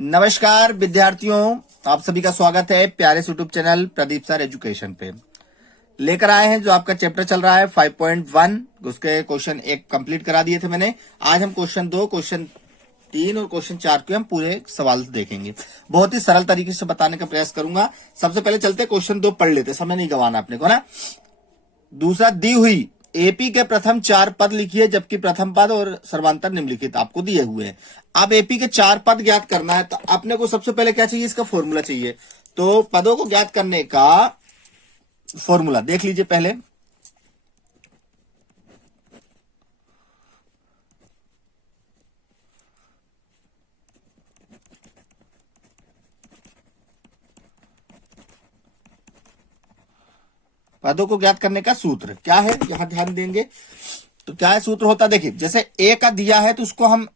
नमस्कार विद्यार्थियों, आप सभी का स्वागत है प्यारे YouTube channel Pradeep sir education पे। लेकर आए हैं जो आपका चैप्टर चल रहा है 5.1, उसके क्वेश्चन 1 कंप्लीट करा दिए थे मैंने। आज हम क्वेश्चन 2, क्वेश्चन 3 और क्वेश्चन 4 के हम पूरे सवाल देखेंगे। बहुत ही सरल तरीके से बताने का प्रयास करूंगा। सबसे पहले चलते क्वेश्चन 2 पढ़ लेते, समय नहीं गंवाना अपने को ना। दूसरा, दी हुई एपी के प्रथम 4 पद लिखिए जबकि प्रथम पद और सर्वांतर निम्नलिखित आपको दिए हुए हैं। अब एपी के 4 पद ज्ञात करना है तो अपने को सबसे पहले क्या चाहिए, इसका फॉर्मूला चाहिए। तो पदों को ज्ञात करने का फॉर्मूला देख लीजिए पहले। पदों को ज्ञात करने का सूत्र क्या है, यहां ध्यान देंगे तो क्या है सूत्र होता है। देखिए, जैसे ए का दिया है तो उसको हम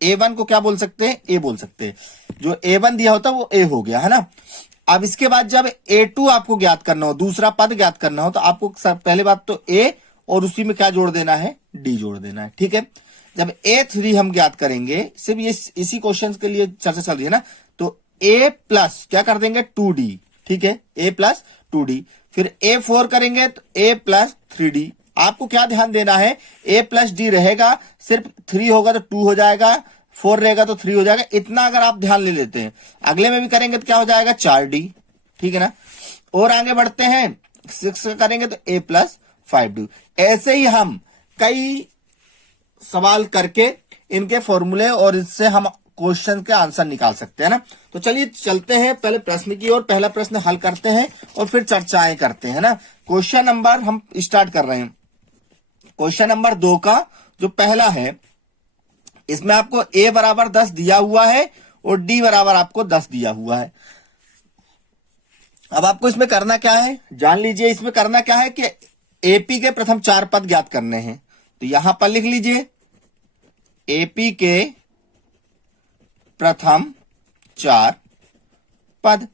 A1 को क्या बोल सकते हैं, ए बोल सकते हैं। जो A1 दिया होता है वो ए हो गया, है ना। अब इसके बाद जब A2 आपको ज्ञात करना हो, दूसरा पद ज्ञात करना हो, तो आपको पहले बात तो ए और उसी में क्या जोड़ देना है, डी जोड़ देना है, ठीक है। जब A3 हम ज्ञात करेंगे, सिर्फ ये इसी क्वेश्चन के लिए चर्चा चल रही है ना, तो A प्लस क्या कर देंगे 2D, ठीक है, A प्लस 2D। फिर A4 करेंगे तो A प्लस 3D। आपको क्या ध्यान देना है, A प्लस डी रहेगा, सिर्फ 3 होगा तो 2 हो जाएगा, 4 रहेगा तो 3 हो जाएगा। इतना अगर आप ध्यान ले लेते हैं, अगले में भी करेंगे तो क्या हो जाएगा 4D, ठीक है ना। और आगे बढ़ते हैं, 6 करेंगे तो A प्लस 5D। ऐसे ही हम कई सवाल करके इनके फॉर्मूले और इससे हम क्वेश्चन के आंसर निकाल सकते हैं ना। तो चलिए चलते हैं पहले प्रश्न की ओर। पहला प्रश्न हल करते हैं और फिर चर्चाएं करते हैं ना। क्वेश्चन नंबर हम स्टार्ट कर रहे हैं। क्वेश्चन नंबर 2 का जो पहला है, इसमें आपको a बराबर 10 दिया हुआ है और d बराबर आपको 10 दिया हुआ है। अब आपको इसमें करना क्या है, जान लीजिए। इसमें करना क्या है कि एपी के प्रथम 4 पद ज्ञात करने हैं। तो यहां पर लिख लीजिए एपी के प्रथम 4 पद।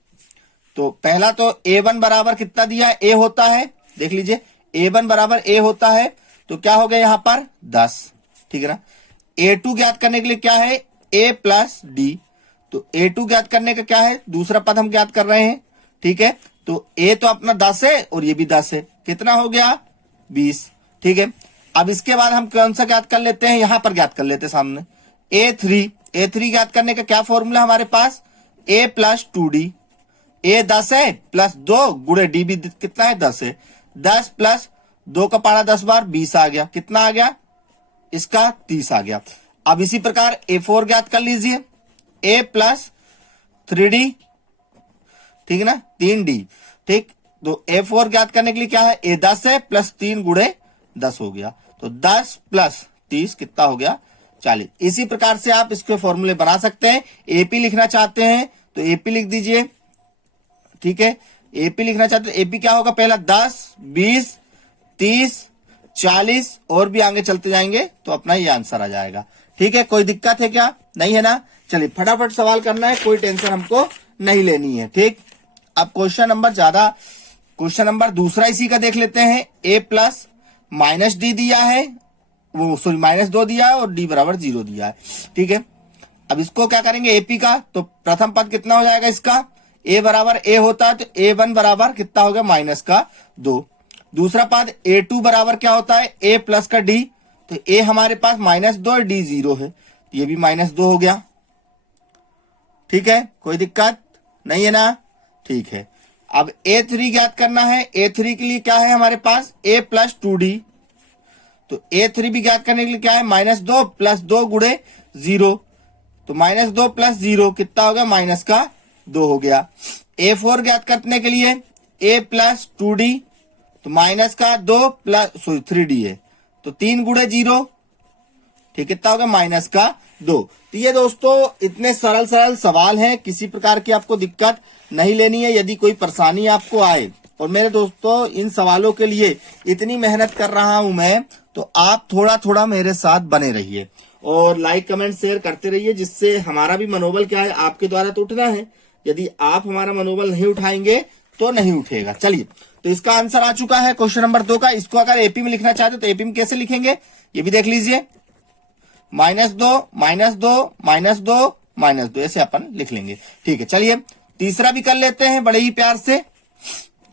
तो पहला तो A1 बराबर कितना दिया है, a होता है, देख लीजिए A1 बराबर a होता है, तो क्या हो गया यहां पर 10, ठीक है ना। A2 ज्ञात करने के लिए क्या है, a प्लस डी। तो A2 ज्ञात करने का क्या है, दूसरा पद हम ज्ञात कर रहे हैं, ठीक है। तो a तो अपना 10 है और ये भी 10 है, कितना हो गया 20, ठीक है। अब इसके बाद हम कौन सा ज्ञात कर लेते हैं, यहां पर ज्ञात कर लेते हैं सामने A3 ज्ञात करने का क्या फॉर्मूला हमारे पास, a प्लस 2D। a 10 है प्लस 2 गुणे डी भी कितना है 10 है, 10 प्लस 2 का पारा 10 बार 20 आ गया, कितना आ गया इसका 30 आ गया। अब इसी प्रकार A4 ज्ञात कर लीजिए, a प्लस 3D, ठीक है ना, 3D, ठीक। तो A4 ज्ञात करने के लिए क्या है, a 10 है प्लस 3 गुणे 10 हो गया, तो 10 प्लस 30 कितना हो गया 40। इसी प्रकार से आप इसके फॉर्मूले बना सकते हैं। एपी लिखना चाहते हैं तो एपी लिख दीजिए, ठीक है। एपी लिखना चाहते हैं, एपी क्या होगा, पहला 10, 20, 30, 40 और भी आगे चलते जाएंगे तो अपना ये आंसर आ जाएगा, ठीक है। कोई दिक्कत है क्या, नहीं है ना। चलिए फटाफट सवाल करना है, कोई टेंशन हमको नहीं लेनी है, ठीक। अब क्वेश्चन नंबर दूसरा इसी का देख लेते हैं। ए प्लस माइनस डी दिया है, वो सॉरी -2 दिया है और d बराबर 0 दिया है, ठीक है। अब इसको क्या करेंगे एपी का, तो प्रथम पद कितना हो जाएगा इसका, a बराबर a होता है तो A1 बराबर कितना हो गया -2। दूसरा पद A2 बराबर क्या होता है, a प्लस का d, तो a हमारे पास -2 और d 0 है, तो ये भी -2 हो गया, ठीक है। कोई दिक्कत नहीं है ना, ठीक है। अब A3 ज्ञात करना है। A3 के लिए क्या है हमारे पास, a प्लस 2D। तो A3 भी ज्ञात करने के लिए क्या है, -2 प्लस 2 गुणे 0, तो -2 प्लस 0 कितना हो गया -2 हो गया। A4 ज्ञात करने के लिए a प्लस 2D, तो -2 प्लस 3D है, तो 3 गुणे 0, ठीक, कितना हो गया -2। तो ये दोस्तों इतने सरल सवाल हैं, किसी प्रकार की आपको दिक्कत नहीं लेनी है। यदि कोई परेशानी आपको आए, और मेरे दोस्तों इन सवालों के लिए इतनी मेहनत कर रहा हूं मैं, तो आप थोड़ा थोड़ा मेरे साथ बने रहिए और लाइक कमेंट शेयर करते रहिए, जिससे हमारा भी मनोबल क्या है, आपके द्वारा तो उठना है। यदि आप हमारा मनोबल नहीं उठाएंगे तो नहीं उठेगा। चलिए, तो इसका आंसर आ चुका है क्वेश्चन नंबर 2 का। इसको अगर एपी में लिखना चाहते तो एपी में कैसे लिखेंगे, ये भी देख लीजिए। -2 -2 -2 -2 ऐसे अपन लिख लेंगे। ठीक है, चलिए तीसरा भी कर लेते हैं बड़े ही प्यार से।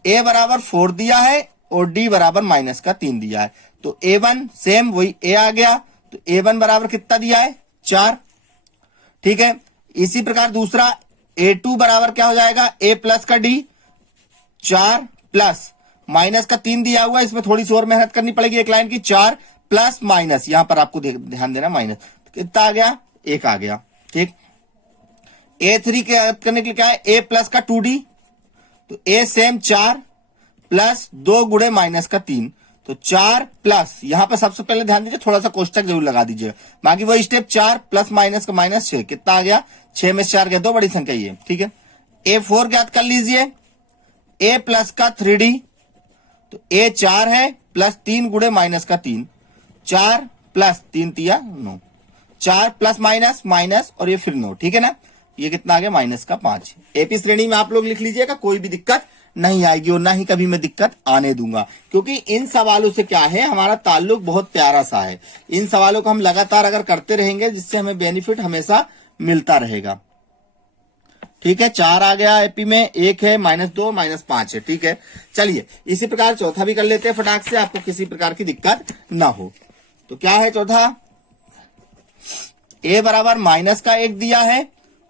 a बराबर 4 दिया है और d बराबर -3 दिया है, तो a1 सेम वही a आ गया, तो a1 बराबर कितना दिया है 4। ठीक है, इसी प्रकार दूसरा a2 बराबर क्या हो जाएगा, a प्लस का d 4 प्लस -3 दिया हुआ है, इसमें थोड़ी सी और मेहनत करनी पड़ेगी एक लाइन की, 4 प्लस माइनस, यहां पर आपको ध्यान देना माइनस, कितना आ गया 1 आ गया। ठीक, a3 के करने के लिए क्या है, a प्लस का 2d, तो a सेम 4 प्लस 2 गुणे -3, तो 4 प्लस, यहां पर सबसे पहले ध्यान दीजिए थोड़ा सा कोष्टक जरूर लगा दीजिएगा, बाकी वही स्टेप 4 प्लस माइनस का -6, कितना आ गया 6 में 4 गया, 2 बड़ी संख्या ये। ठीक है, a4 ज्ञात कर लीजिए, a प्लस का 3d, तो a 4 है प्लस 3 गुणे -3, 4 प्लस 3 तिया 9, 4 प्लस माइनस और ये फिर 9। ठीक है ना, ये कितना आ गया -5। एपी श्रेणी में आप लोग लिख लीजिएगा, कोई भी दिक्कत नहीं आएगी और ना ही कभी मैं दिक्कत आने दूंगा, क्योंकि इन सवालों से क्या है, हमारा ताल्लुक बहुत प्यारा सा है। इन सवालों को हम लगातार अगर करते रहेंगे जिससे हमें बेनिफिट हमेशा मिलता रहेगा। ठीक है, 4 आ गया एपी में, 1 है -2 -5 है। ठीक है, चलिए इसी प्रकार चौथा भी कर लेते हैं फटाक से, आपको किसी प्रकार की दिक्कत ना हो। तो क्या है चौथा, a बराबर -1 दिया है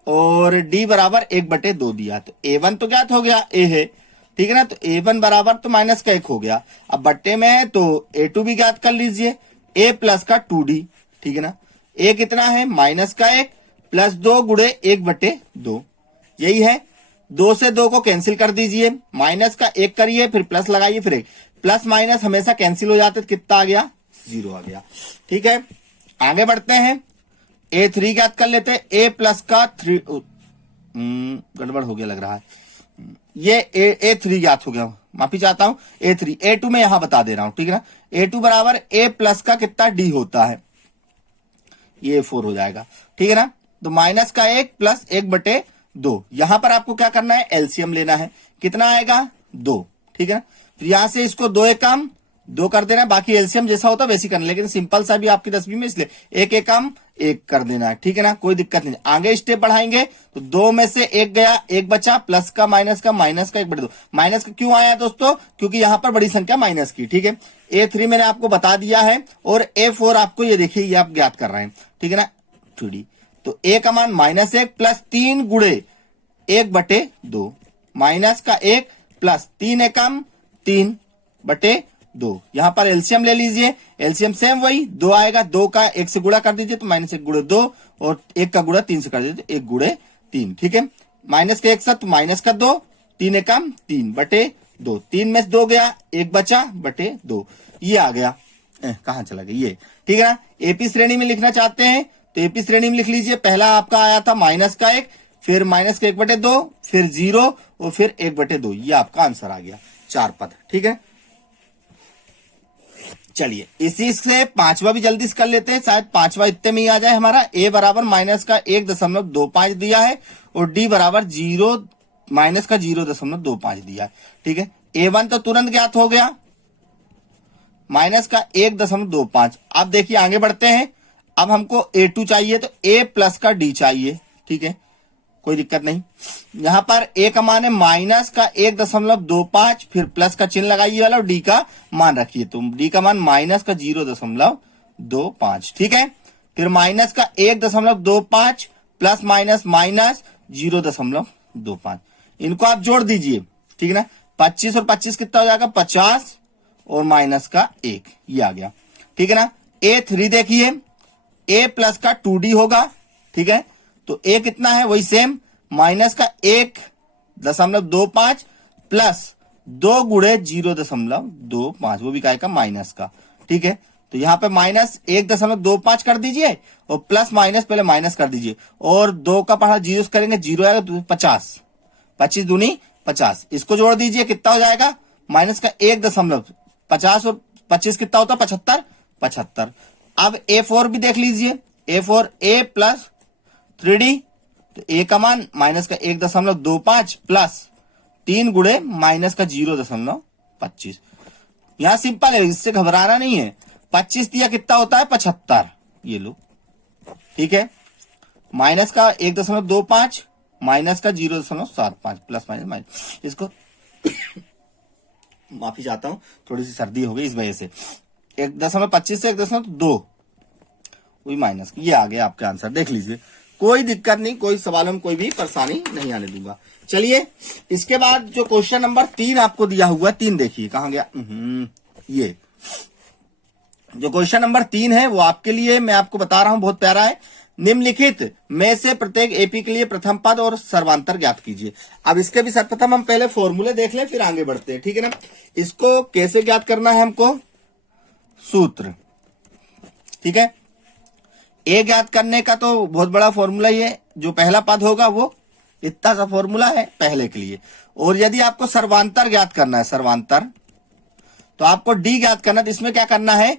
और d बराबर 1/2 दिया, तो a1 तो ज्ञात हो गया, a है। ठीक है ना, तो a1 बराबर तो -1 हो गया, अब बट्टे में है तो a2 भी ज्ञात कर लीजिए, a प्लस का 2d। ठीक है ना, a कितना है -1 प्लस 2 गुणे 1/2, यही है। 2 से 2 को कैंसिल कर दीजिए, -1 करिए फिर प्लस लगाइए, फिर 1 प्लस माइनस हमेशा कैंसिल हो जाते, तो कितना आ गया 0 आ गया। ठीक है, आगे बढ़ते हैं, a3 ज्ञात कर लेते हैं, a प्लस का 3, गड़बड़ हो गया लग रहा है, ये a3 ज्ञात हो गया, माफी चाहता हूं, a3, a2 में यहां बता दे रहा हूं। ठीक है ना, a2 बराबर a प्लस का कितना d होता है, ये 4 हो जाएगा। ठीक है ना, तो -1 प्लस 1/2, यहां पर आपको क्या करना है, एलसीएम लेना है, कितना आएगा 2। ठीक है ना, फिर यहां से इसको 2 एकम 2 कर देना है, बाकी एलसीएम जैसा होता वैसे करना, लेकिन सिंपल सा भी आपकी 10वीं में, इसलिए 1 एकम 1 कर देना है। ठीक है ना, कोई दिक्कत नहीं। आगे स्टेप बढ़ाएंगे तो 2 में से 1 गया, 1 बचा, प्लस का माइनस का 1/2, माइनस का क्यों आया दोस्तों, क्योंकि यहां पर बड़ी संख्या माइनस की। ठीक है, a3 मैंने आपको बता दिया है और a4 आपको ये देखिए ये आप ज्ञात कर रहे हैं। ठीक है ना, 2d, तो a का मान -1 प्लस 3 गुणे 1/2, माइनस का 1 प्लस 3 एकम 3/2, यहां पर एलसीएम ले लीजिए, एलसीएम सेम वही 2 आएगा, 2 का 1 से गुणा कर दीजिए तो -1 गुणे 2 और 1 का गुणा 3 से कर दीजिए तो 1 गुणे 3। ठीक है, माइनस का 1 साथ माइनस का 2, 3 एकम 3/2, 3 में से 2 गया, 1 बचा /2, ये आ गया, कहां चला गया ये। ठीक है ना, एपी श्रेणी में लिखना चाहते हैं तो एपी श्रेणी में लिख लीजिए, पहला आपका आया था -1, फिर -1/2, फिर 0 और फिर 1/2, ये आपका आंसर आ गया, 4 पद। ठीक है, चलिए इसी से पांचवा भी जल्दी से कर लेते हैं, शायद पांचवा इतने में ही आ जाए हमारा। a बराबर -1.25 दिया है और d बराबर -0.25 दिया है। ठीक है, a1 तो तुरंत ज्ञात हो गया, -1.25। अब देखिए आगे बढ़ते हैं, अब हमको a2 चाहिए तो a प्लस का d चाहिए। ठीक है, कोई दिक्कत नहीं, यहां पर a का मान है -1.25, फिर प्लस का चिन्ह लगाइए वाला और d का मान रखिए, तो d का मान -0.25। ठीक है, फिर -1.25 प्लस माइनस 0.25, इनको आप जोड़ दीजिए। ठीक है ना, 25 और 25 कितना हो जाएगा 50 और -1, ये आ गया। ठीक है ना, a3 देखिए, a प्लस का 2d होगा। ठीक है, तो a कितना है वही सेम, -1.25 प्लस 2 गुणे 0.25, वो भी काय का माइनस का। ठीक है, तो यहां पे -1.25 कर दीजिए और प्लस माइनस पहले माइनस कर दीजिए और 2 का पढ़ा जीरो करेंगे, 0 आएगा तो 50, 25 दूनी 50, इसको जोड़ दीजिए कितना हो जाएगा, -1.50 और 25 कितना होता है 75। अब a4 भी देख लीजिए, a4 a प्लस 3d, तो a का मान -1.25 प्लस 3 गुणे -0.25, यहां सिंपल है, इससे घबराना नहीं है। 25 दिया कितना होता है 75, ये लो। ठीक है, माइनस का 1.25, माइनस का 0.75, प्लस माइनस माइनस, इसको माफी चाहता हूं, थोड़ी सी सर्दी हो गई इस वजह से। 1.25 से 1.2 वही माइनस, ये आ गया आपका आंसर, देख लीजिए। कोई दिक्कत नहीं, कोई सवालों में कोई भी परेशानी नहीं आने दूंगा। चलिए इसके बाद जो क्वेश्चन नंबर 3 आपको दिया हुआ, 3 देखिए कहां गया, ये जो क्वेश्चन नंबर 3 है वो आपके लिए मैं आपको बता रहा हूं, बहुत प्यारा है। निम्नलिखित में से प्रत्येक एपी के लिए प्रथम पद और सर्वांतर ज्ञात कीजिए। अब इसके भी सर्वप्रथम हम पहले फॉर्मूले देख लें, फिर आगे बढ़ते हैं, ठीक है ना। इसको कैसे ज्ञात करना है हमको, सूत्र, ठीक है। ए ज्ञात करने का तो बहुत बड़ा फॉर्मूला ही है, जो पहला पद होगा वो इतना सा फॉर्मूला है पहले के लिए। और यदि आपको सर्वांतर ज्ञात करना है, सर्वांतर, तो आपको डी ज्ञात करना, तो इसमें क्या करना है,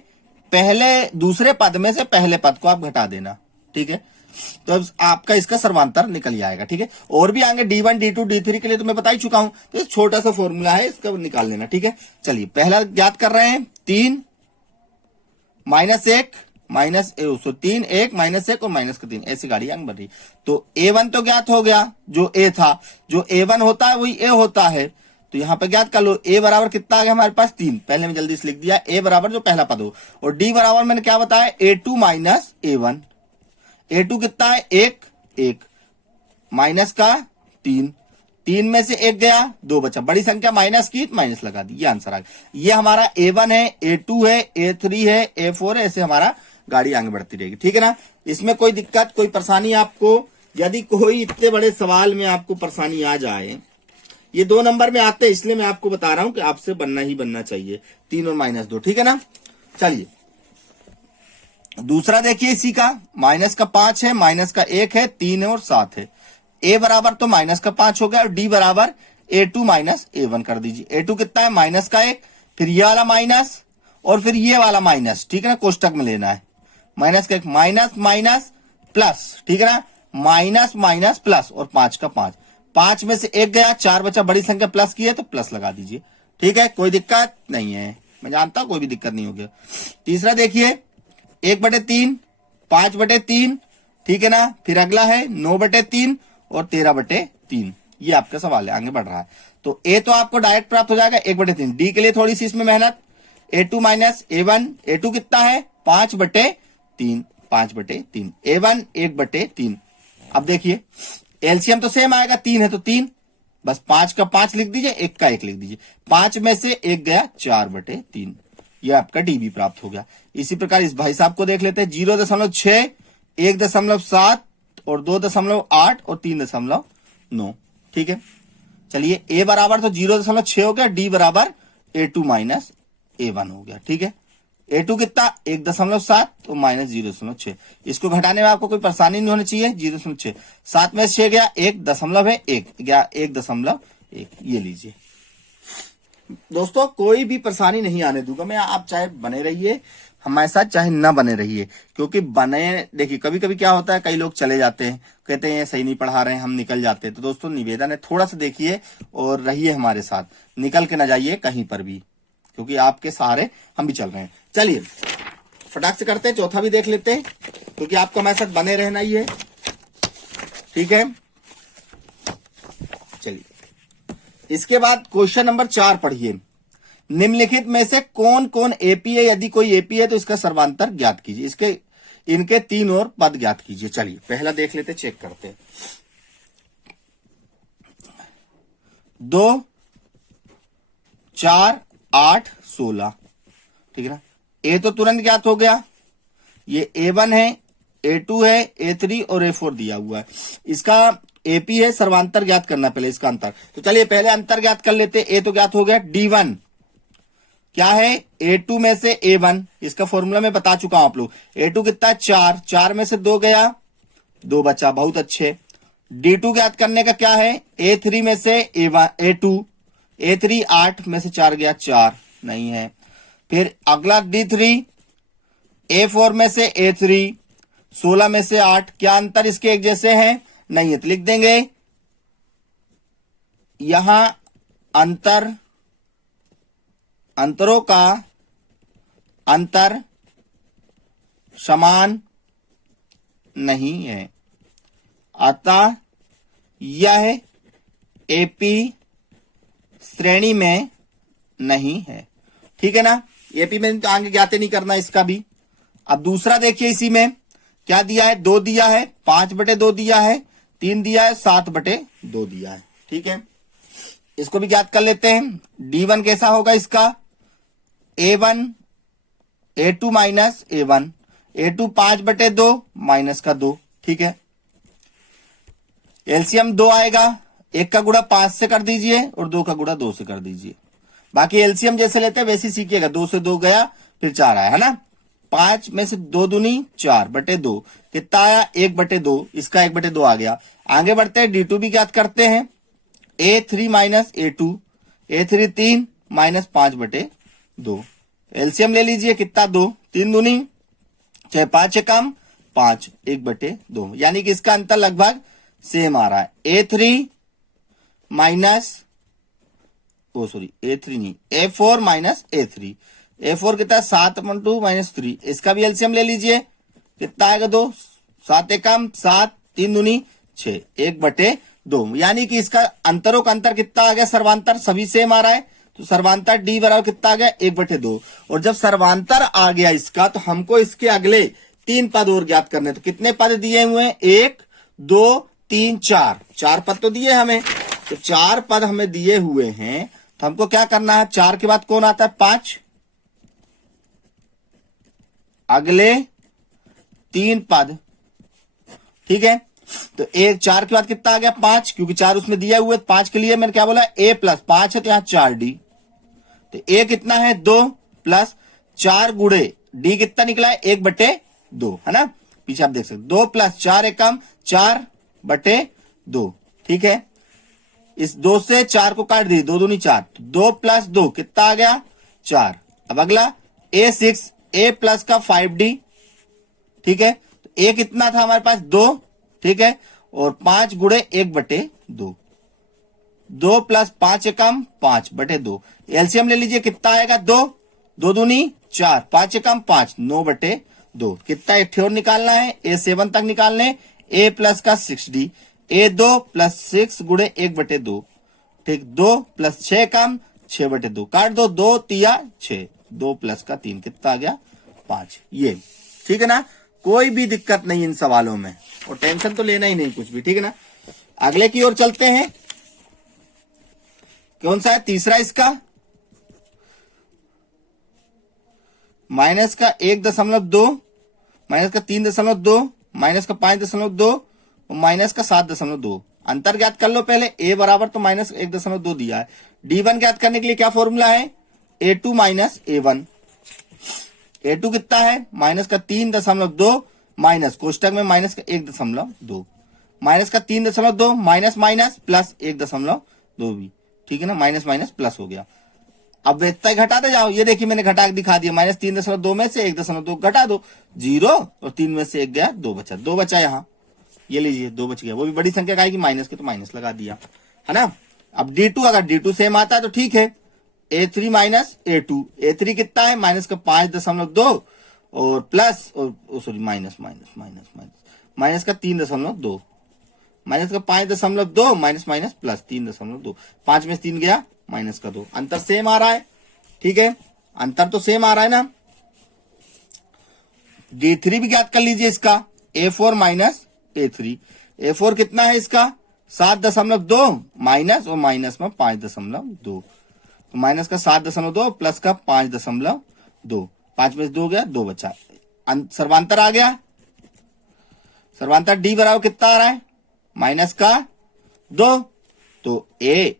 पहले दूसरे पद में से पहले पद को आप घटा देना, ठीक है। तो अब आपका इसका सर्वांतर निकल जाएगा, ठीक है। और भी आगे D1 D2 D3 के लिए तो मैं बता ही चुका हूं, तो छोटा सा फॉर्मूला है, इसका निकाल लेना, ठीक है। चलिए पहला ज्ञात कर रहे हैं, 3 -1 3 1 -1 और माइनस का 3, ऐसी गाड़ी आगे बढ़ रही। तो A1 तो ज्ञात हो गया, जो A था, जो A1 होता है वही A होता है, तो यहां पे ज्ञात कर लो। A बराबर कितना आ गया हमारे पास, 3, पहले में जल्दी से लिख दिया। A बराबर जो पहला पद हो, और D बराबर मैंने क्या बताया, A2 माइनस A1। A2 कितना है, 1 माइनस का 3, 3 में से 1 गया, 2 बचा, बड़ी संख्या माइनस की, माइनस लगा दी, ये आंसर आ गया। ये हमारा A1 है, A2 है, A3 है, A4 है, ऐसे हमारा गाड़ी आगे बढ़ती रहेगी, ठीक है ना। इसमें कोई दिक्कत, कोई परेशानी आपको, यदि कोई इतने बड़े सवाल में आपको परेशानी आ जाए, ये 2 नंबर में आते हैं, इसलिए मैं आपको बता रहा हूं कि आपसे बनना ही बनना चाहिए, 3 और -2, ठीक है ना। चलिए दूसरा देखिए, इसी का माइनस का 5 है, माइनस का 1 है, 3 है और 7 है। ए बराबर तो माइनस का 5 हो गया, और डी बराबर A2 माइनस A1 कर दीजिए। A2 कितना है, माइनस का 1, फिर ये वाला माइनस और फिर ये वाला माइनस, ठीक है ना, कोष्टक में लेना है। माइनस का 1, माइनस माइनस प्लस, ठीक है ना, माइनस माइनस प्लस, और 5 का 5, 5 में से 1 गया, 4 बचा, बड़ी संख्या प्लस की है तो प्लस लगा दीजिए, ठीक है। कोई दिक्कत नहीं है, मैं जानता हूं कोई भी दिक्कत नहीं होगी। तीसरा देखिए, 1/3, 5/3, ठीक है ना। फिर अगला है 9/3 और 13/3, ये आपका सवाल है, आगे बढ़ रहा है। तो ए तो आपको डायरेक्ट प्राप्त हो जाएगा 1/3। डी के लिए थोड़ी सी इसमें मेहनत, A2 माइनस A1, A2 कितना है, 5/3, 5/3, A1 1/3। अब देखिए एलसीएम तो सेम आएगा, 3 है तो 3, बस 5 का 5 लिख दीजिए, 1 का 1 लिख दीजिए, 5 में से 1 गया, 4/3, ये आपका डी भी प्राप्त हो गया। इसी प्रकार इस भाई साहब को देख लेते हैं, 0.6, 1.7 और 2.8 और 3.9, ठीक है। चलिए ए बराबर तो 0.6 हो गया, डी बराबर A2 माइनस A1 हो गया, ठीक है। A2 कितना, 1.7 और माइनस 0.6, इसको घटाने में आपको कोई परेशानी नहीं होनी चाहिए। 0.6, 7 में 6 गया, 1.1 गया, 1.1, ये लीजिए। दोस्तों कोई भी परेशानी नहीं आने दूंगा मैं, आप चाहे बने रहिए हमारे साथ, चाहे ना बने रहिए, क्योंकि बने, देखिए कभी कभी क्या होता है, कई लोग चले जाते हैं, कहते हैं सही नहीं पढ़ा रहे हैं, हम निकल जाते हैं। तो दोस्तों निवेदन है, थोड़ा सा देखिए और रहिए हमारे साथ, निकल के ना जाइए कहीं पर भी, क्योंकि आपके सहारे हम भी चल रहे हैं। चलिए फटाक से करते हैं, चौथा भी देख लेते हैं, क्योंकि आपको हमारे साथ बने रहना ही है, ठीक है। चलिए इसके बाद क्वेश्चन नंबर 4 पढ़िए। निम्नलिखित में से कौन कौन एपी है, यदि कोई एपी है तो इसका सर्वांतर ज्ञात कीजिए, इसके इनके 3 और पद ज्ञात कीजिए। चलिए पहला देख लेते, चेक करते हैं। 2, 4, 8, 16, ठीक है ना। ए तो तुरंत ज्ञात हो गया, ये A1 है, A2 है, A3 और A4 दिया हुआ है। इसका एपी है, सर्वांतर ज्ञात करना पहले इसका अंतर। तो चलिए पहले अंतर ज्ञात कर लेते। ए तो ज्ञात हो गया, D1 क्या है, A2 में से A1, इसका फॉर्मूला मैं बता चुका हूं आप लोग। A2 कितना, 4, 4 में से 2 गया, 2 बचा, बहुत अच्छे। D2 ज्ञात करने का क्या है, A3 में से A2, A3 8 में से 4 गया, 4 नहीं है। फिर अगला D3, A4 में से A3, 16 में से 8, क्या अंतर इसके एक जैसे हैं, नहीं है, तो लिख देंगे यहां अंतरों का अंतर समान नहीं है, अतः यह एपी श्रेणी में नहीं है। ठीक है ना, एपी में तो आगे ज्ञात नहीं करना इसका भी। अब दूसरा देखिए, इसी में क्या दिया है, 2 दिया है, 5/2 दिया है, 3 दिया है, 7/2 दिया है। ठीक है, इसको भी ज्ञात कर लेते हैं। D1 कैसा होगा इसका, A1 A2 minus A1, A2 5/2 minus का 2। ठीक है, एलसीएम 2 आएगा, 1 का गुणा 5 से कर दीजिए और 2 का गुणा 2 से कर दीजिए। बाकी एलसीएम जैसे लेते हैं वैसे ही सीखिएगा। 2 से 2 गया, फिर 4 आया, है ना। 5 में से 2 दूनी 4/2, कितना आया, 1/2, इसका 1/2 आ गया। आगे बढ़ते हैं, D2 भी ज्ञात करते हैं। A3 minus A2, A3 3 minus 5/2। LCM ले लीजिए, कितना, 2, 3 दूनी 6, 5 कम 5, 1/2, यानी कि इसका अंतर लगभग सेम आ रहा है। A3 माइनस A3 नहीं, A4 माइनस A3। A4 कितना, 7/2 माइनस 3, इसका भी एलसीएम ले लीजिए, कितना आएगा, 2, 7 कम 7, 3 दूनी 6, 1/2, यानी कि इसका अंतरों का अंतर कितना आ गया, सर्वांतर सभी सेम आ रहा है, तो सर्वांतर D बराबर कितना आ गया, 1/2। और जब सर्वांतर आ गया इसका, तो हमको इसके अगले 3 पद और ज्ञात करने। तो कितने पद दिए हुए हैं, 1 2 3 4 पद तो दिए हमें। तो 4 पद हमें दिए हुए हैं, तो हमको क्या करना है, 4 के बाद कौन आता है, 5। अगले 3 पद, ठीक है। तो 4 के बाद कितना आ गया, 5, क्योंकि 4 उसमें दिया हुआ है। 5 के लिए मैंने क्या बोला, A प्लस 5 है, तो यहां 4D। तो A कितना है, 2 प्लस 4 गुणे D कितना निकला है, 1/2, है ना। पीछे आप देख सकते, 2 प्लस 4 एकम 4/2। ठीक है, इस 2 से 4 को काट दी, 2 दूनी 4, 2 प्लस 2 कितना आ गया, 4। अब अगला A6, A प्लस का 5D। ठीक है, तो A कितना था हमारे पास, 2। ठीक है, और 5 गुणे 1/2, 2 प्लस 5 एकम 5/2। एलसीएम ले लीजिए, कितना आएगा, 2, 2 दूनी 4, 5 एकम 5, 9/2। कितना एक और निकालना है, A7 तक निकालने, A प्लस का 6D, A2 प्लस 6 गुणे 1/2। ठीक, 2 प्लस 6 कम 6/2, काट दो, 2 तिया 6, 2 प्लस का 3 कितना आ गया, 5। ये ठीक है ना, कोई भी दिक्कत नहीं इन सवालों में, और टेंशन तो लेना ही नहीं कुछ भी। ठीक है ना, अगले की ओर चलते हैं। कौन सा है, तीसरा इसका, माइनस का 1.2, माइनस का 3.2, माइनस का 5.2 और माइनस का 7.2। अंतर ज्ञात कर लो पहले। A बराबर तो माइनस 1.2 दिया है। D1 ज्ञात करने के लिए क्या फॉर्मूला है, A2 माइनस A1। A2 कितना है, माइनस का 3.2 माइनस कोष्टक में माइनस का 1.2, माइनस का 3.2 माइनस माइनस प्लस 1.2 भी। ठीक है ना, माइनस माइनस प्लस हो गया। अब इतना घटाते जाओ, ये देखिए मैंने घटा के दिखा दिया, माइनस 3.2 में से 1.2 घटा दो, 0, और 3 में से 1 गया, 2 बचा, 2 बचा यहाँ, ये लीजिए 2 बच गया। वो भी बड़ी संख्या का आएगी, माइनस के तो माइनस लगा दिया, है ना। अब D2, अगर D2 सेम आता है तो ठीक है, A3 माइनस A2, A3 कितना है, माइनस का 5.2 और प्लस, और sorry minus minus minus minus minus का 3.2, माइनस का 5.2 माइनस माइनस प्लस 3.2, 5 में 3 गया, माइनस का 2। अंतर सेम आ रहा है, ठीक है, अंतर तो सेम आ रहा है ना। D3 भी ज्ञात कर लीजिए इसका, A4 माइनस A3। A4 कितना है इसका, 7.2 माइनस, और माइनस में 5.2, तो माइनस का 7.2 प्लस का 5.2, 5 में 2 गया, 2 बचा। सर्वांतर आ गया, सर्वांतर D बराबर कितना आ रहा है, माइनस का 2। तो A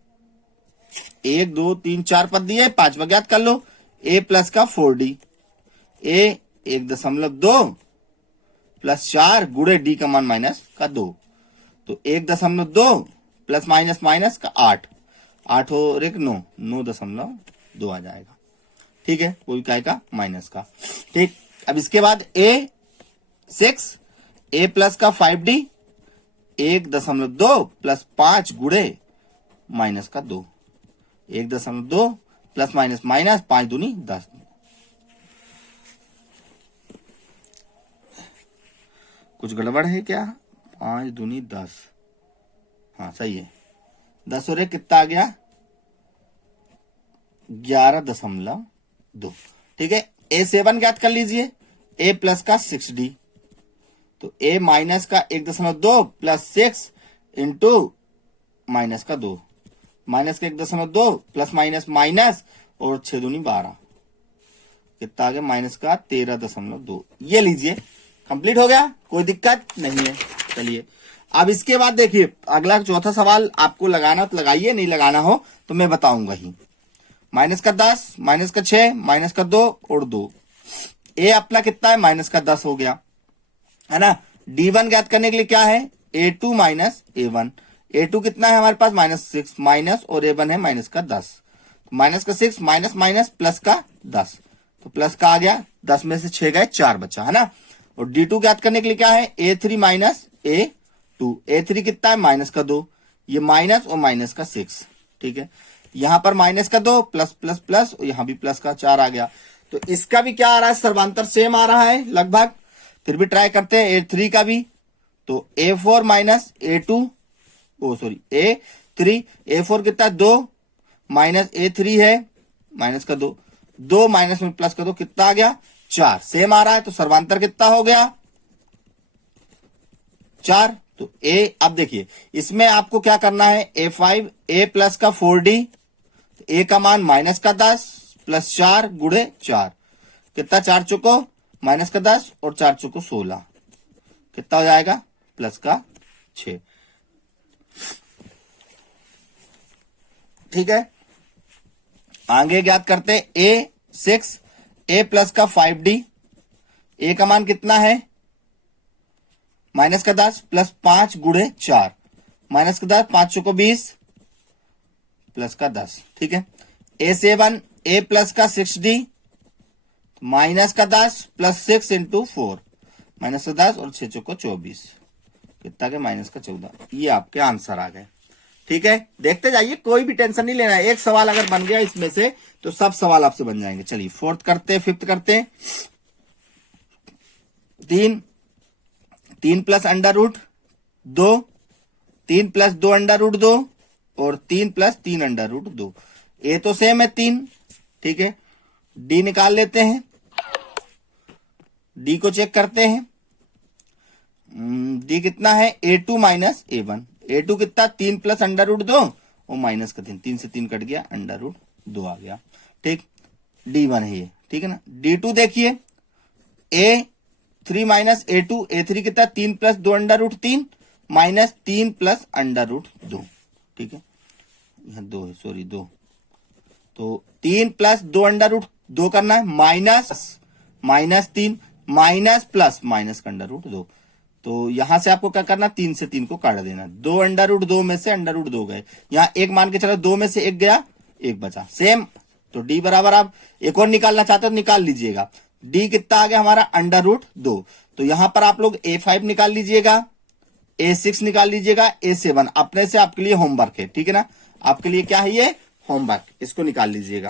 1 2 3 4 पद दिए, 5वां ज्ञात कर लो, A प्लस का 4D, A 1.2 प्लस 4 गुणे D का मान माइनस का 2, तो 1.2 प्लस माइनस माइनस का 8, 8 और 1 9, 9.2 आ जाएगा। ठीक है, कोई काय का माइनस का। ठीक, अब इसके बाद A6, A प्लस का 5D, 1.2 प्लस 5 गुणे माइनस का 2, 1.2 प्लस माइनस माइनस, 5 दूनी 10। कुछ गड़बड़ है क्या, 5 दूनी 10, हाँ सही है। 10 और 1 कितना आ गया? 11.2। ठीक है, A7 ज्ञात कर लीजिए। A प्लस का 6D, तो A माइनस का 1.2 प्लस 6 इंटू माइनस का 2, माइनस का 1.2 प्लस माइनस माइनस और 6 दूनी 12, कितना आ गया? माइनस का 13.2। ये लीजिए, कंप्लीट हो गया, कोई दिक्कत नहीं है। चलिए अब इसके बाद देखिए अगला चौथा सवाल आपको लगाना तो लगाइए, नहीं लगाना हो तो मैं बताऊंगा ही। माइनस का 10, माइनस का 6, माइनस का 2 और 2। ए अपना कितना है? माइनस का 10 हो गया, है ना। D1 ज्ञात करने के लिए क्या है? A2 minus A1। A2 कितना है हमारे पास? -6 माइनस, और A1 है माइनस का 10, माइनस का 6 माइनस माइनस प्लस का 10, तो प्लस का आ गया, 10 में से 6 गए, 4 बचा, है ना। और D2 ज्ञात करने के लिए क्या है? A3 minus A2। A3 कितना है? माइनस का 2, ये माइनस और माइनस का 6, ठीक है। यहां पर माइनस का 2 प्लस प्लस प्लस, और यहां भी प्लस का 4 आ गया। तो इसका भी क्या आ रहा है? सर्वांतर सेम आ रहा है लगभग। फिर भी ट्राई करते हैं A3 का भी। तो A4 माइनस A2, ओ सॉरी A3, A4 कितना? 2 माइनस A3 है माइनस का 2, 2 माइनस में प्लस का 2, कितना आ गया? 4। सेम आ रहा है, तो सर्वांतर कितना हो गया? 4। तो A, अब देखिए इसमें आपको क्या करना है? A5, A प्लस का 4D, A का मान माइनस का 10 प्लस 4 गुणे 4, कितना? 4 चुको माइनस का 10 और 4 चुको 16, कितना हो जाएगा? प्लस का 6। ठीक है, आगे ज्ञात करते A6, A प्लस का 5D, A का मान कितना है? माइनस का 10 प्लस 5 गुणे 4, माइनस का 10, 5 चुको 20 प्लस का 10, ठीक है। A7, A प्लस का 6D, माइनस का 10 प्लस 6 इंटू 4, माइनस का 10 और 6 चुको 24, कितना के? माइनस का 14। ये आपके आंसर आ गए, ठीक है। देखते जाइए, कोई भी टेंशन नहीं लेना है। एक सवाल अगर बन गया इसमें से तो सब सवाल आपसे बन जाएंगे। चलिए फोर्थ करते हैं, फिफ्थ करते हैं। 3 plus under root 2, 3 plus 2 under root 2 और 3 प्लस 3 अंडर रूट 2। ए तो सेम है 3, ठीक है। डी निकाल लेते हैं, डी को चेक करते हैं। डी कितना है? A2 minus A1। A2 कितना? 3 प्लस अंडर रूट 2 और माइनस का 3, 3 से 3 कट गया, अंडर रूट 2 आ गया, ठीक। D1 है ये, ठीक है ना। D2 देखिए, A3 माइनस A2, A3 कितना? 3 plus 2 under root 3 minus 3 plus under root 2, ठीक है। यहां 2 है, सॉरी 2, तो 3 प्लस 2 अंडर रूट 2 करना है, माइनस 3 माइनस प्लस माइनस का अंडर रूट 2। तो यहां से आपको क्या करना? 3 से 3 को काट देना। 2 अंडर रूट 2 में से अंडर रूट 2 गए, यहां 1 मान के चलो, 2 में से 1 गया, 1 बचा, सेम। तो डी बराबर, आप एक और निकालना चाहते हो तो निकाल लीजिएगा। डी कितना आ गया हमारा? Under root 2। तो यहां पर आप लोग A5 निकाल लीजिएगा, A6 निकाल लीजिएगा, A7 अपने से आपके लिए होमवर्क है, ठीक है ना। आपके लिए क्या है ये? होमवर्क, इसको निकाल लीजिएगा,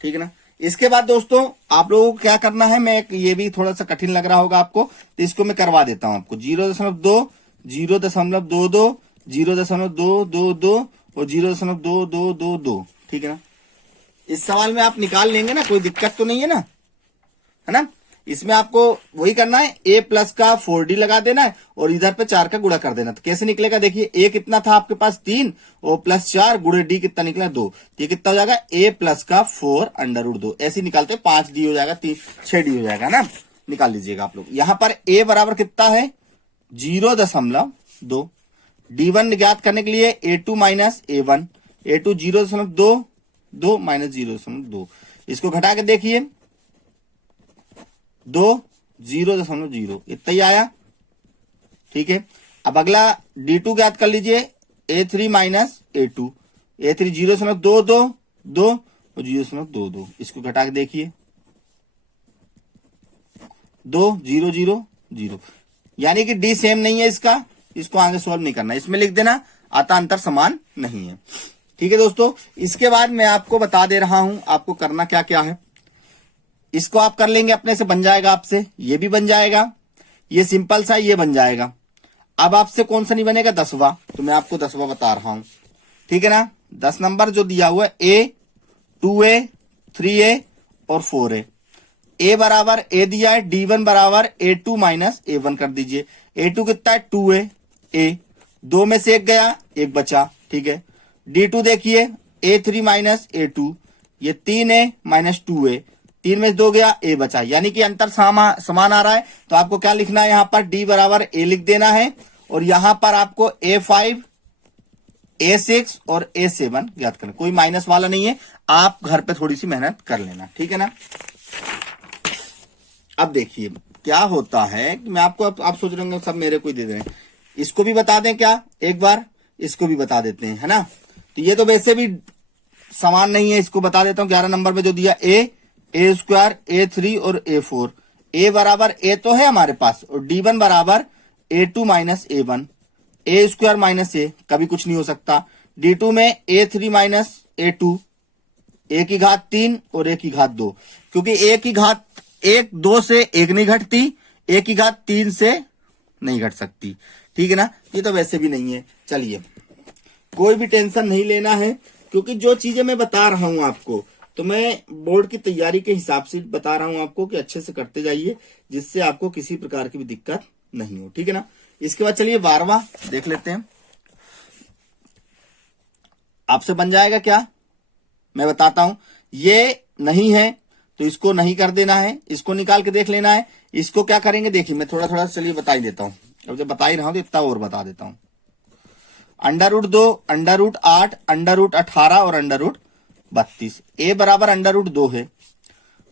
ठीक है ना। इसके बाद दोस्तों आप लोगों को क्या करना है, मैं ये भी थोड़ा सा कठिन लग रहा होगा आपको, तो इसको मैं करवा देता हूं आपको। 0.2, 0.22, 0.222 और 0.2222, ठीक है ना। इस सवाल में आप निकाल लेंगे ना, कोई दिक्कत तो नहीं है ना, है ना। इसमें आपको वही करना है, A प्लस का 4D लगा देना है और इधर पे 4 का गुणा कर देना। तो कैसे निकलेगा? देखिए A कितना था आपके पास? 3 और प्लस 4 गुणे D कितना निकला? 2। तो ये कितना हो जाएगा? A प्लस का 4 अंडर रूट 2। ऐसे निकालते 5D हो जाएगा, 6D हो जाएगा ना। निकाल लीजिएगा आप लोग। यहां पर A बराबर कितना है? 0.2। D1 ज्ञात करने के लिए A2 minus A1, A2 0.2 minus 0.2, इसको घटा के देखिए, 2 0.0 इतना ही आया, ठीक है। अब अगला D2 ज्ञात कर लीजिए, A3 माइनस A2, A3 0.222 और 0.22, इसको घटा के देखिए, 2 0 0 0, यानी कि D सेम नहीं है इसका, इसको आगे सॉल्व नहीं करना, इसमें लिख देना आता अंतर समान नहीं है, ठीक है दोस्तों। इसके बाद मैं आपको बता दे रहा हूं आपको करना क्या क्या है। इसको आप कर लेंगे अपने से, बन जाएगा आपसे, ये भी बन जाएगा। ये सिंपल सा ये बन जाएगा। अब आपसे कौन सा नहीं बनेगा, 10वां, तो मैं आपको 10वां बता रहा हूं, ठीक है ना। 10 नंबर जो दिया हुआ है ए, 2a, 3a और 4a। ए बराबर ए दिया है, D1 बराबर A2 माइनस A1 कर दीजिए। A2 कितना है, 2a, ए 2 में से 1 गया, 1 बचा, ठीक है। D2 देखिए, A3 माइनस A2, ये 3a माइनस 2a, 3 में से 2 गया, a बचा, यानी कि अंतर समान आ रहा है। तो आपको क्या लिखना है, यहां पर D बराबर a लिख देना है और यहां पर आपको A5, A6 और A7 ज्ञात करना, कोई माइनस वाला नहीं है, आप घर पे थोड़ी सी मेहनत कर लेना, ठीक है ना। अब देखिए क्या होता है कि मैं आपको, आप सोच रहे होंगे सब मेरे को ही दे दे रहे हैं, इसको भी बता दें क्या, एक बार इसको भी बता देते हैं, है ना। तो ये तो वैसे भी समान नहीं है, इसको बता देता हूं। 11 नंबर में जो दिया ए स्क्वायर, A3 और A4, ए बराबर ए तो है हमारे पास और D1 बराबर A2 माइनस A1, ए स्क्वायर माइनस ए कभी कुछ नहीं हो सकता। D2 में A3 माइनस A2, ए की घात 3 और ए की घात 2, क्योंकि ए की घात 1 2 से 1 नहीं घटती, ए की घात 3 से नहीं घट सकती, ठीक है ना। ये तो वैसे भी नहीं है। चलिए कोई भी टेंशन नहीं लेना है, क्योंकि जो चीजें मैं बता रहा हूं आपको, तो मैं बोर्ड की तैयारी के हिसाब से बता रहा हूं आपको कि अच्छे से करते जाइए, जिससे आपको किसी प्रकार की भी दिक्कत नहीं हो, ठीक है ना। इसके बाद चलिए 12वां देख लेते हैं, आपसे बन जाएगा क्या, मैं बताता हूं। ये नहीं है तो इसको नहीं कर देना है, इसको निकाल के देख लेना है। इसको क्या करेंगे देखिए, मैं थोड़ा थोड़ा चलिए बता ही देता हूं, अब जब बता ही रहा हूं तो इतना और बता देता हूं। √2, √8, √18 और √32, ए बराबर √2 है,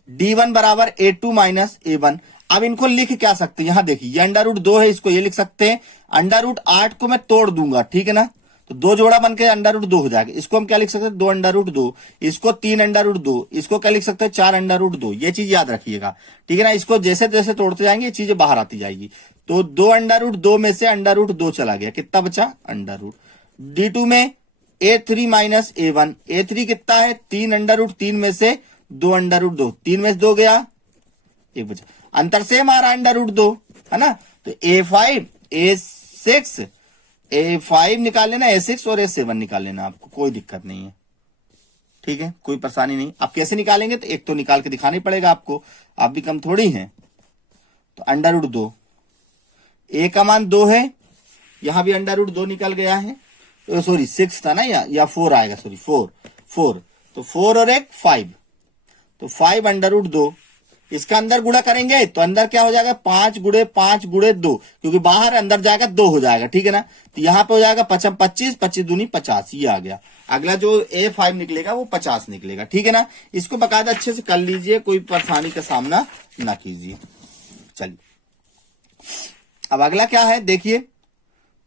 D1 बराबर A2 माइनस A1। अब इनको लिख क्या सकते हैं, यहां देखिए ये √2 है, इसको ये लिख सकते हैं। √8 को मैं तोड़ दूंगा, ठीक है ना, तो 2 जोड़ा बन के √2 हो जाएगा। इसको हम क्या लिख सकते हैं, 2 √2, इसको 3 √2, इसको क्या लिख सकते हैं, 4 √2। ये चीज याद रखिएगा, ठीक है ना। इसको जैसे जैसे तोड़ते जाएंगे ये चीजें बाहर आती जाएगी। तो 2 √2 में से √2 चला गया, कितना बचा, √ D2 में A3 माइनस A1, A3 कितना है, 3 √3 में से 2 √2, 3 में से 2 गया, 1 बचा, अंतर सेम आ रहा है √2, है ना। तो A5, A5 निकाल लेना, A6 और A7 निकाल लेना, आपको कोई दिक्कत नहीं है, ठीक है, कोई परेशानी नहीं। आप कैसे निकालेंगे, तो एक तो निकाल के दिखाना ही पड़ेगा आपको, आप भी कम थोड़ी हैं। तो √2, ए का मान 2 है, यहां भी √2 निकल गया है, सॉरी 6 था ना, या 4 आएगा, सॉरी 4, तो 4 और 1 5, तो 5 √2। इसका अंदर गुणा करेंगे तो अंदर क्या हो जाएगा, 5 गुणे 5 गुणे 2, क्योंकि बाहर अंदर जाएगा 2 हो जाएगा, ठीक है ना। तो यहां पे हो जाएगा 5 25, 25 दूनी 50, ये आ गया। अगला जो A5 निकलेगा वो 50 निकलेगा, ठीक है ना। इसको बकायदा अच्छे से कर लीजिए, कोई परेशानी का सामना ना कीजिए। चलिए अब अगला क्या है देखिए,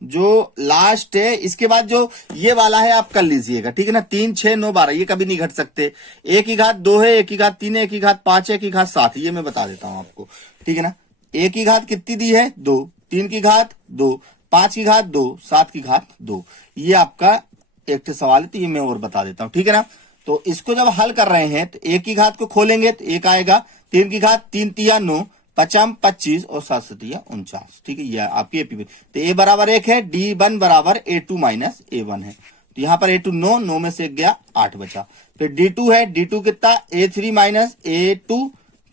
जो लास्ट है, इसके बाद जो ये वाला है आप कर लीजिएगा, ठीक है ना। 3 6 9 12 ये कभी नहीं घट सकते। ए की घात 2 है, ए की घात 3 है, ए की घात 5 है, ए की घात 7, ये मैं बता देता हूं आपको, ठीक है ना। ए की घात कितनी दी है, 2, 3 की घात 2, 5 की घात 2, 7 की घात 2, ये आपका एक सवाल है, तो ये मैं और बता देता हूं, ठीक है ना। तो इसको जब हल कर रहे हैं तो ए की घात को खोलेंगे तो 1 आएगा, 3 की घात 3 तिया 9, 5 25 और 7 7 49, ठीक है, ये आपकी एपी। तो ए बराबर 1 है, D1 बराबर A2 माइनस A1 है, तो यहां पर A2 9 में से 1 गया, 8 बचा। फिर D2 है, D2 कितना, A3 माइनस A2,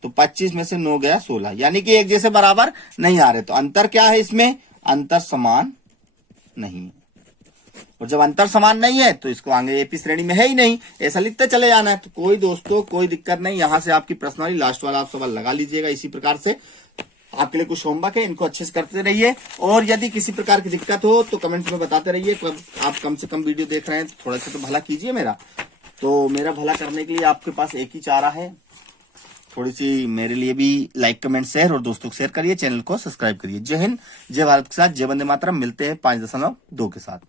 तो 25 में से 9 गया 16, यानी कि एक जैसे बराबर नहीं आ रहे, तो अंतर क्या है इसमें, अंतर समान नहीं है। और जब अंतर समान नहीं है तो इसको आगे एपी श्रेणी में है ही नहीं, ऐसा लिखते चले जाना है। तो कोई दोस्तों कोई दिक्कत नहीं, यहां से आपकी पर्सनली लास्ट वाला आप सवाल लगा लीजिएगा। इसी प्रकार से आपके लिए कुछ होमवर्क है, इनको अच्छे से करते रहिए, और यदि किसी प्रकार की दिक्कत हो तो कमेंट्स में बताते रहिए। आप कम से कम वीडियो देख रहे हैं तो थोड़ा सा तो भला कीजिए मेरा, तो मेरा भला करने के लिए आपके पास एक ही चारा है, थोड़ी सी मेरे लिए भी लाइक कमेंट शेयर और दोस्तों को शेयर करिए, चैनल को सब्सक्राइब करिए। जय हिंद, जय भारत के साथ, जय वंदे मातरम। मिलते हैं 5.2 के साथ।